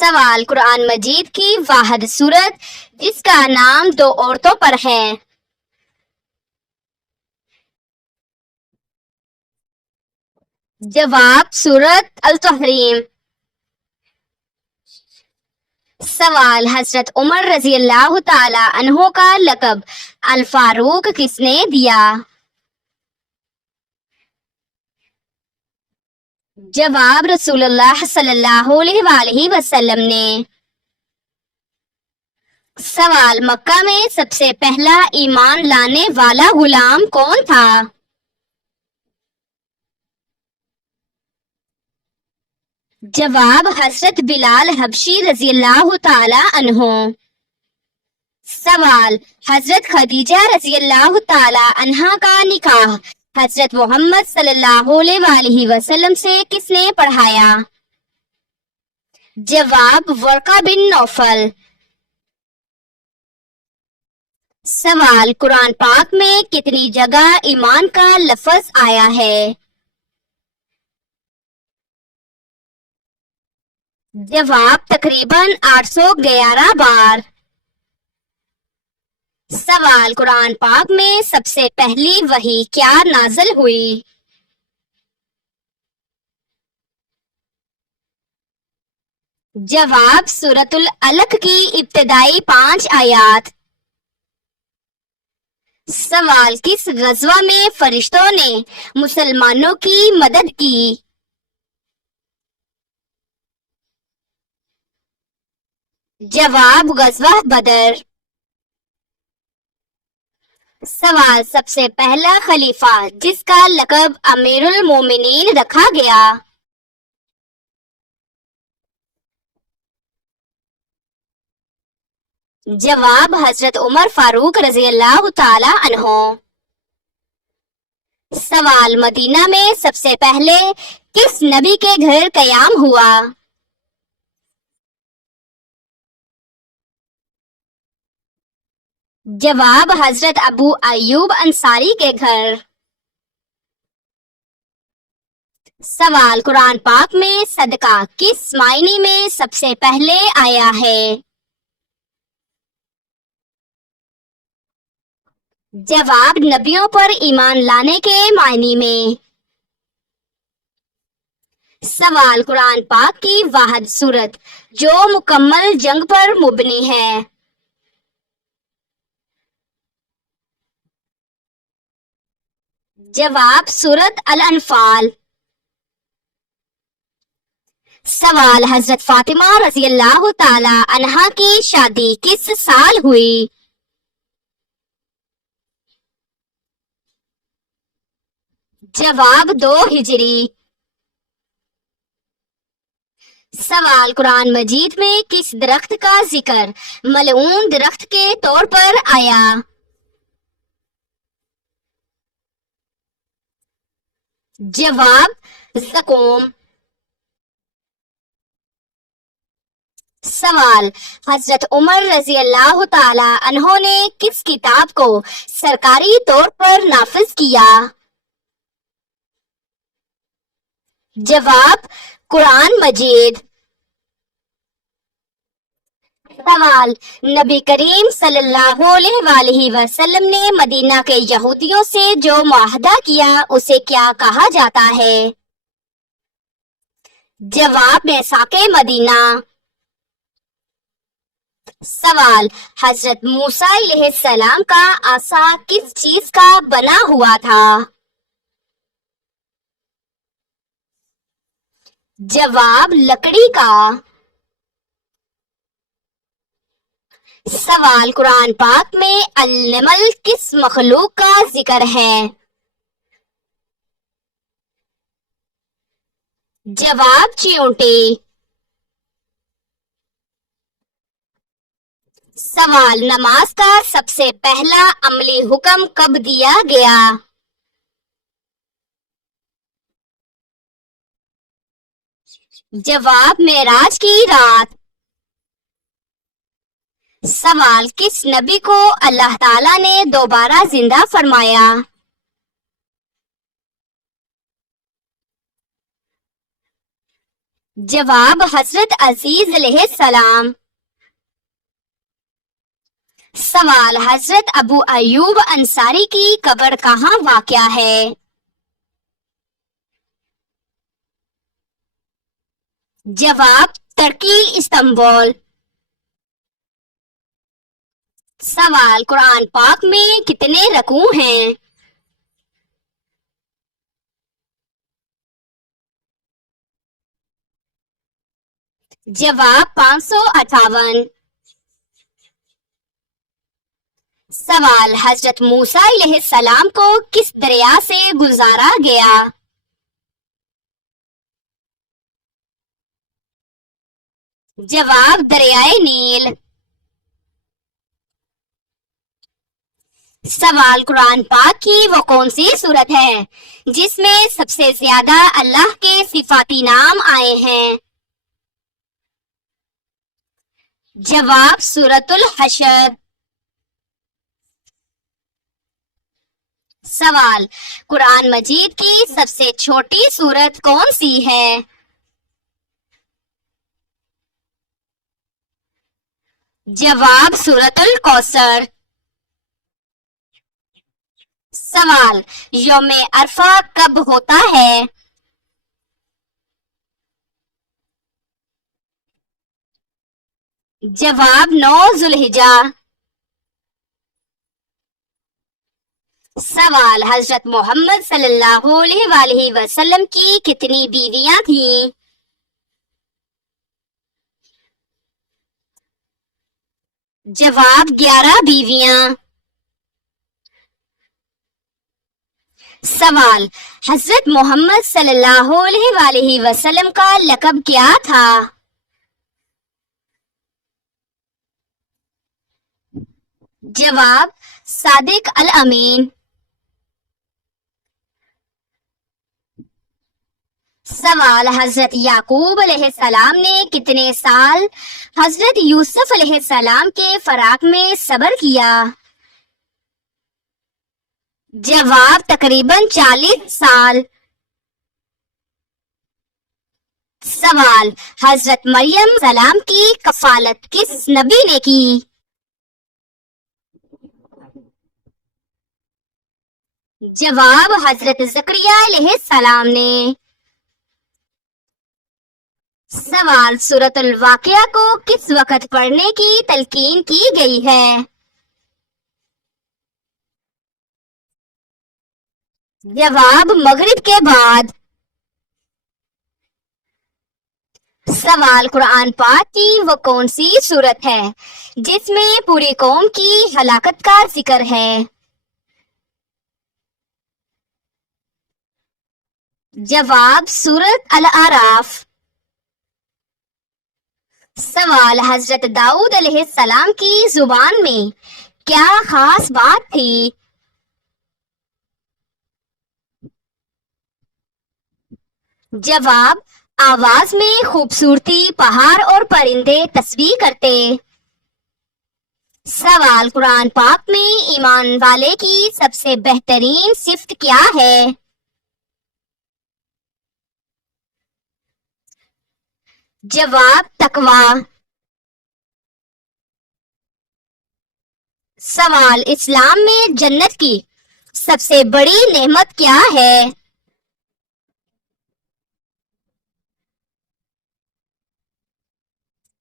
سوال قرآن مجید کی واحد سورت جس کا نام دو عورتوں پر ہے۔ جواب سورت التحریم۔ سوال حضرت عمر رضی اللہ تعالی عنہ کا لقب الفاروق کس نے دیا؟ جواب رسول اللہ صلی اللہ علیہ وآلہ وسلم نے۔ سوال مکہ میں سب سے پہلا ایمان لانے والا غلام کون تھا؟ جواب حضرت بلال حبشی رضی اللہ تعالی عنہ۔ سوال حضرت خدیجہ رضی اللہ تعالی عنہا کا نکاح حضرت محمد صلی اللہ علیہ وآلہ وسلم سے کس نے پڑھایا؟ جواب ورقہ بن نوفل۔ سوال قرآن پاک میں کتنی جگہ ایمان کا لفظ آیا ہے؟ جواب تقریباً 811 بار۔ سوال قرآن پاک میں سب سے پہلی وحی کیا نازل ہوئی؟ جواب سورۃ العلق کی ابتدائی 5 آیات۔ سوال کس غزوہ میں فرشتوں نے مسلمانوں کی مدد کی؟ جواب غزوہ بدر۔ سوال سب سے پہلا خلیفہ جس کا لقب امیر المومنین رکھا گیا؟ جواب حضرت عمر فاروق رضی اللہ تعالی عنہ۔ سوال مدینہ میں سب سے پہلے کس نبی کے گھر قیام ہوا؟ جواب حضرت ابو ایوب انصاری کے گھر۔ سوال قرآن پاک میں صدقہ کس معنی میں سب سے پہلے آیا ہے؟ جواب نبیوں پر ایمان لانے کے معنی میں۔ سوال قرآن پاک کی واحد سورت جو مکمل جنگ پر مبنی ہے؟ جواب سورۃ الانفال۔ سوال حضرت فاطمہ رضی اللہ تعالی عنہا کی شادی کس سال ہوئی؟ جواب 2 ہجری۔ سوال قرآن مجید میں کس درخت کا ذکر ملعون درخت کے طور پر آیا؟ جواب زقوم۔ سوال حضرت عمر رضی اللہ تعالی عنہ نے کس کتاب کو سرکاری طور پر نافذ کیا؟ جواب قرآن مجید۔ سوال نبی کریم صلی اللہ علیہ وآلہ وسلم نے مدینہ کے یہودیوں سے جو معاہدہ کیا اسے کیا کہا جاتا ہے؟ جواب میثاق مدینہ۔ سوال حضرت موسیٰ علیہ السلام کا عصا کس چیز کا بنا ہوا تھا؟ جواب لکڑی کا۔ سوال قرآن پاک میں النمل کس مخلوق کا ذکر ہے؟ جواب چیونٹی۔ سوال نماز کا سب سے پہلا عملی حکم کب دیا گیا؟ جواب معراج کی رات۔ سوال کس نبی کو اللہ تعالیٰ نے دوبارہ زندہ فرمایا؟ جواب حضرت عزیز علیہ السلام. سوال حضرت ابو ایوب انصاری کی قبر کہاں واقع ہے؟ جواب ترکی استنبول. سوال قرآن پاک میں کتنے رکوع ہیں؟ جواب 558. سوال حضرت موسیٰ علیہ السلام کو کس دریا سے گزارا گیا؟ جواب دریائے نیل. سوال قرآن پاک کی وہ کون سی سورت ہے جس میں سب سے زیادہ اللہ کے صفاتی نام آئے ہیں؟ جواب سورۃ الحشر. سوال قرآن مجید کی سب سے چھوٹی سورت کون سی ہے؟ جواب سورۃ الکوثر. سوال یوم عرفہ کب ہوتا ہے؟ جواب 9 ذوالحجہ. سوال حضرت محمد صلی اللہ علیہ وآلہ وسلم کی کتنی بیویاں تھیں؟ جواب 11 بیویاں. سوال حضرت محمد صلی اللہ علیہ وآلہ وسلم کا لقب کیا تھا؟ جواب صادق الامین. سوال حضرت یعقوب علیہ السلام نے کتنے سال حضرت یوسف علیہ السلام کے فراق میں صبر کیا؟ جواب تقریباً 40 سال. سوال حضرت مریم السلام کی کفالت کس نبی نے کی؟ جواب حضرت زکریا علیہ السلام نے. سوال سورۃ الواقعہ کو کس وقت پڑھنے کی تلقین کی گئی ہے؟ جواب مغرب کے بعد. سوال قرآن پاک کی وہ کون سی سورت ہے جس میں پوری قوم کی ہلاکت کا ذکر ہے؟ جواب سورۃ الاعراف. سوال حضرت داؤد علیہ السلام کی زبان میں کیا خاص بات تھی؟ جواب آواز میں خوبصورتی، پہاڑ اور پرندے تسبیح کرتے. سوال قرآن پاک میں ایمان والے کی سب سے بہترین صفت کیا ہے؟ جواب تقوی. سوال اسلام میں جنت کی سب سے بڑی نعمت کیا ہے؟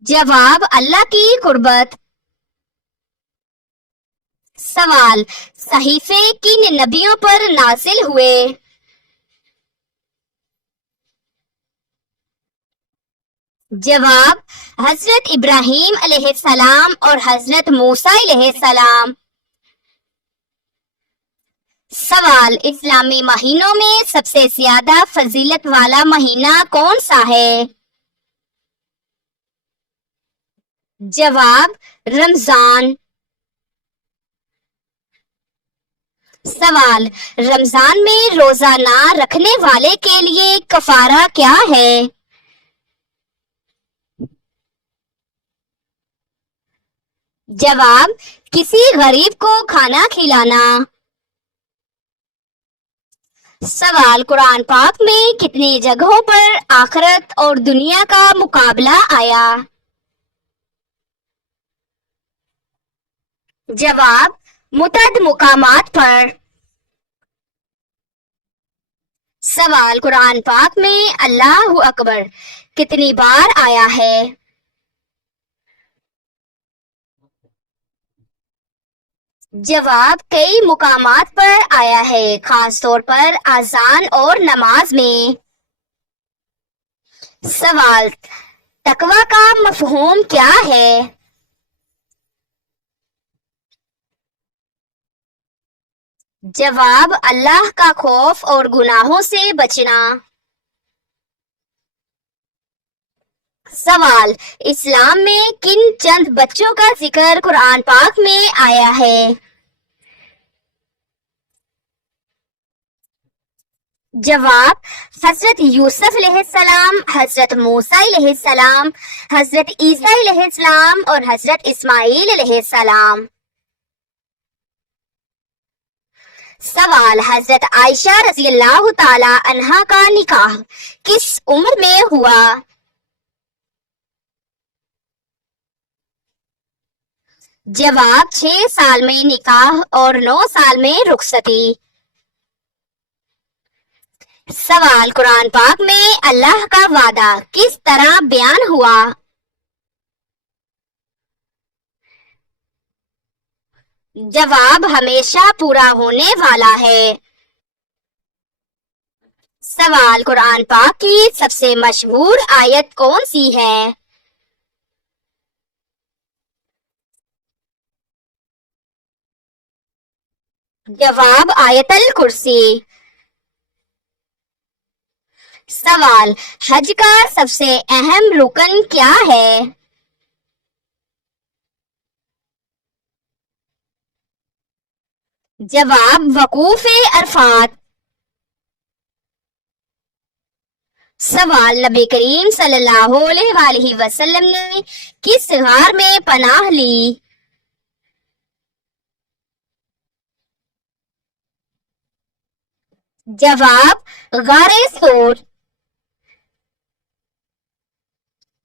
جواب اللہ کی قربت. سوال صحیفے کن نبیوں پر نازل ہوئے؟ جواب حضرت ابراہیم علیہ السلام اور حضرت موسیٰ علیہ السلام. سوال اسلامی مہینوں میں سب سے زیادہ فضیلت والا مہینہ کون سا ہے؟ جواب رمضان. سوال رمضان میں روزہ نہ رکھنے والے کے لیے کفارہ کیا ہے؟ جواب کسی غریب کو کھانا کھلانا. سوال، قرآن پاک میں کتنی جگہوں پر آخرت اور دنیا کا مقابلہ آیا؟ جواب، متعدد مقامات پر۔ سوال، قرآن پاک میں اللہ اکبر کتنی بار آیا ہے؟ جواب، کئی مقامات پر آیا ہے، خاص طور پر اذان اور نماز میں۔ سوال، تقوی کا مفہوم کیا ہے؟ جواب، اللہ کا خوف اور گناہوں سے بچنا۔ سوال، اسلام میں کن چند بچوں کا ذکر قرآن پاک میں آیا ہے؟ جواب، حضرت یوسف علیہ السلام، حضرت موسیٰ علیہ السلام، حضرت عیسیٰ علیہ السلام اور حضرت اسماعیل علیہ السلام۔ سوال، حضرت عائشہ رضی اللہ تعالی عنہا کا نکاح کس عمر میں ہوا؟ جواب، 6 سال میں نکاح اور 9 سال میں رخصتی۔ سوال، قرآن پاک میں اللہ کا وعدہ کس طرح بیان ہوا؟ جواب، ہمیشہ پورا ہونے والا ہے۔ سوال، قرآن پاک کی سب سے مشہور آیت کون سی ہے؟ جواب، آیت الکرسی۔ سوال، حج کا سب سے اہم رکن کیا ہے؟ جواب، وقوف عرفات۔ سوال، نبی کریم صلی اللہ علیہ وآلہ وسلم نے کس غار میں پناہ لی؟ جواب، غار ثور۔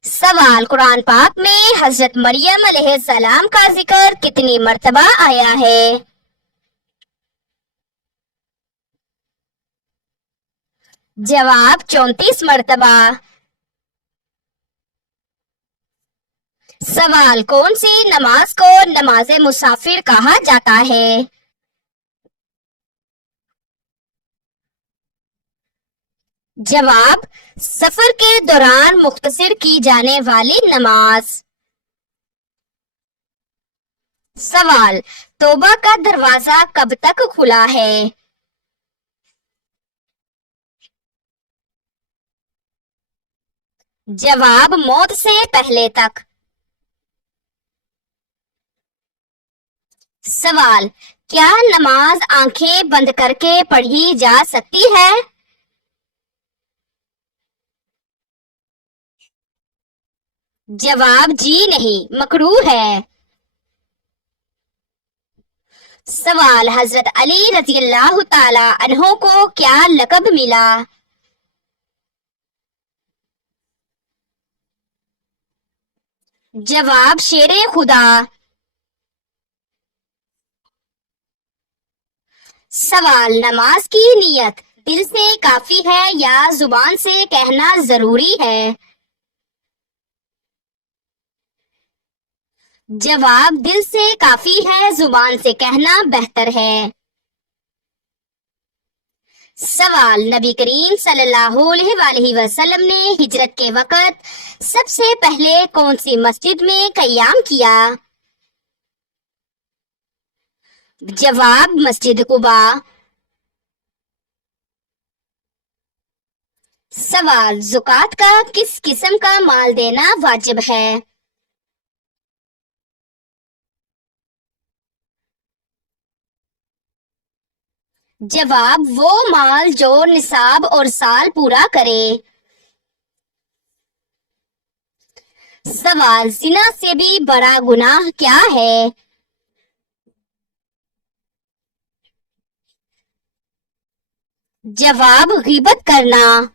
سوال، قرآن پاک میں حضرت مریم علیہ السلام کا ذکر کتنی مرتبہ آیا ہے؟ جواب، 34 مرتبہ۔ سوال، کون سی نماز کو نماز مسافر کہا جاتا ہے؟ جواب، سفر کے دوران مختصر کی جانے والی نماز۔ سوال، توبہ کا دروازہ کب تک کھلا ہے؟ جواب، موت سے پہلے تک۔ سوال، کیا نماز آنکھیں بند کر کے پڑھی جا سکتی ہے؟ جواب، جی نہیں، مکروہ ہے۔ سوال، حضرت علی رضی اللہ تعالی عنہ کو کیا لقب ملا؟ جواب، شیر خدا۔ سوال، نماز کی نیت دل سے کافی ہے یا زبان سے کہنا ضروری ہے؟ جواب، دل سے کافی ہے، زبان سے کہنا بہتر ہے۔ سوال، نبی کریم صلی اللہ علیہ وآلہ وسلم نے ہجرت کے وقت سب سے پہلے کون سی مسجد میں قیام کیا؟ جواب، مسجد قباء۔ سوال، زکوٰۃ کا کس قسم کا مال دینا واجب ہے؟ جواب، وہ مال جو نصاب اور سال پورا کرے۔ سوال، زنا سے بھی بڑا گناہ کیا ہے؟ جواب غیبت کرنا.